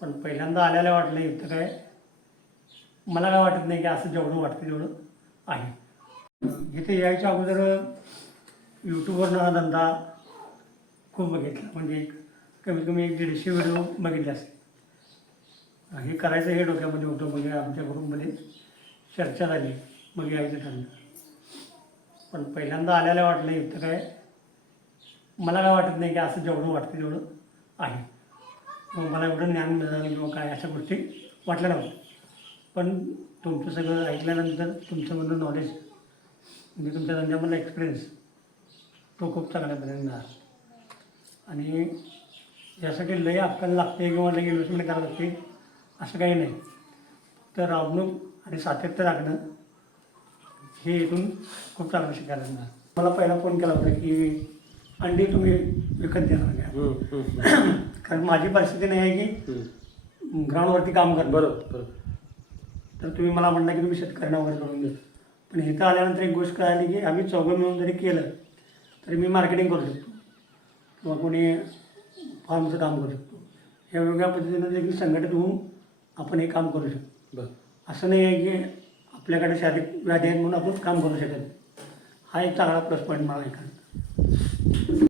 पण पहिल्यांदा आल्याला वाटलं इथं काय मला काय वाटत नाही की असं जेवढं वाटतं तेवढं आहे. इथे यायच्या अगोदर यूट्यूबवरनं हा धंदा खूप बघितला, म्हणजे कमीत कमी 150 व्हिडिओ बघितले असते. हे करायचं हे डोक्यामध्ये होतं, म्हणजे आमच्या ग्रुपमध्ये चर्चा झाली, मग यायचं ठरलं. पण पहिल्यांदा आल्याला वाटलं इथं काय मला काय वाटत नाही की असं जेवढं वाटतं तेवढं आहे. मग मला एवढं ज्ञान मिळालं किंवा काय अशा गोष्टी वाटल्या नव्हत्या. पण तुमचं सगळं ऐकल्यानंतर तुमच्यामधलं नॉलेज म्हणजे तुमच्या धंद्यामधला एक्सपिरियन्स तो खूप चांगल्या पद्धतीने मिळाला. आणि यासाठी लय अक्कल लागते किंवा लय इन्व्हेस्टमेंट करावं लागते असं काही नाही. तर राबणूक आणि सातत्य राखणं हे इथून खूप चांगलं शिकायला मिळालं. मला पहिला फोन केला होता की अंडी तुम्ही विकत देणार का, कारण माझी परिस्थिती नाही आहे की ग्राउंडवरती काम करणं. बरोबर. तर तुम्ही मला म्हणला की तुम्ही शेतकऱ्यांना वगैरे करून देतो. पण इथं आल्यानंतर एक गोष्ट कळाली की आम्ही चौघं मिळून जरी केलं तरी मी मार्केटिंग करू शकतो किंवा कोणी फार्मचं काम करू शकतो. या वेगवेगळ्या पद्धतीनं देखील संघटित होऊन आपण हे काम करू शकतो. असं नाही आहे की आपल्याकडे शारीरिक व्याधी आहेत म्हणून आपण काम करू शकत. हा एक चांगला प्लस पॉईंट मला ऐकायला.